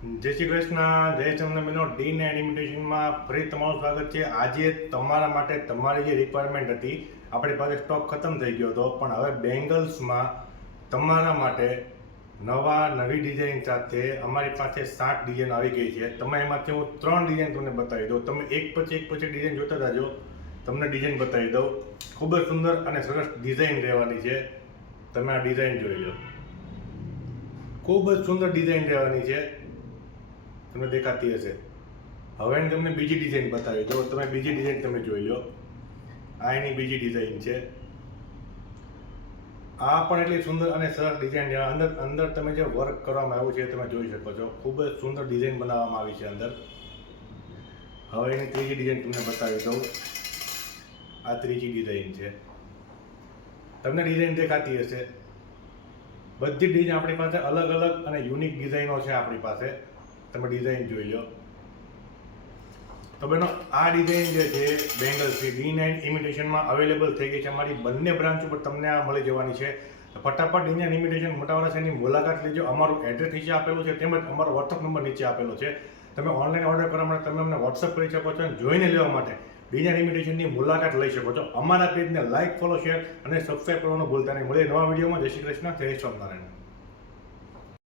જય શ્રી કૃષ્ણ, જય ચંદ્રમીનો dean and ઇમિટેશનમાં ફરી તમારું સ્વાગત છે. આજે તમારા માટે તમારી જે રિક્વાયરમેન્ટ હતી, આપણી પાસે સ્ટોક ખતમ થઈ ગયો હતો, પણ હવે બેંગલ્સમાં તમારા માટે નવી ડિઝાઇન સાથે અમારી પાસે 7 ડિઝાઇન આવી ગઈ છે. તમે એમાંથી હું 3 ડિઝાઇન તમને બતાવી દઉં. તમે એક પછી ડિઝાઇન જોતા જાજો, તમને ડિઝાઇન બતાવી દઉં. ખૂબ જ સુંદર અને સરસ ડિઝાઇન રહેવાની છે. તમે આ ડિઝાઇન જોઈ લો, ખૂબ જ સુંદર ડિઝાઇન રહેવાની છે. તમને દેખાતી હશે. હવે તમને બીજી ડિઝાઇન બતાવી દો. તમે બીજી ડિઝાઇન તમે જોઈ લો. આ એની બીજી ડિઝાઇન છે. આ પણ એટલી સુંદર અને સરસ ડિઝાઇન છે. અંદર તમે જે વર્ક કરવામાં આવ્યું છે તમે જોઈ શકો છો. ખૂબ જ સુંદર ડિઝાઇન બનાવવામાં આવી છે અંદર. હવે એની ત્રીજી ડિઝાઇન તમને બતાવી દઉં. આ ત્રીજી ડિઝાઇન છે. તમને ડિઝાઇન દેખાતી હશે. બધી ડિઝાઇન આપણી પાસે અલગ અલગ અને યુનિક ડિઝાઇનો છે આપણી પાસે. તમે ડિઝાઇન જોઈ લો. તો બેનો, આ ડિઝાઇન જે છે બેંગલ્સની D9 ઇમિટેશનમાં અવેલેબલ થઈ ગઈ છે. અમારી બંને બ્રાન્ચ ઉપર તમને આ મળી જવાની છે. ફટાફટ D9 ઇમિટેશન મોટાવાળા શહેરની મુલાકાત લેજો. અમારું એડ્રેસ નીચે આપેલું છે, તેમજ અમારો વોટ્સઅપ નંબર નીચે આપેલો છે. તમે ઓનલાઈન ઓર્ડર કરવા માટે તમે અમને વોટ્સઅપ કરી શકો છો અને જોઈને લેવા માટે D9 ઇમિટેશનની મુલાકાત લઈ શકો છો. અમારા પેજને લાઇક, ફોલો, શેર અને સબસ્ક્રાઈબ કરવાનું ભૂલતા નહીં. મળીએ નવા વિડીયોમાં. જય શ્રી કૃષ્ણ, જય સ્વામિનારાયણ.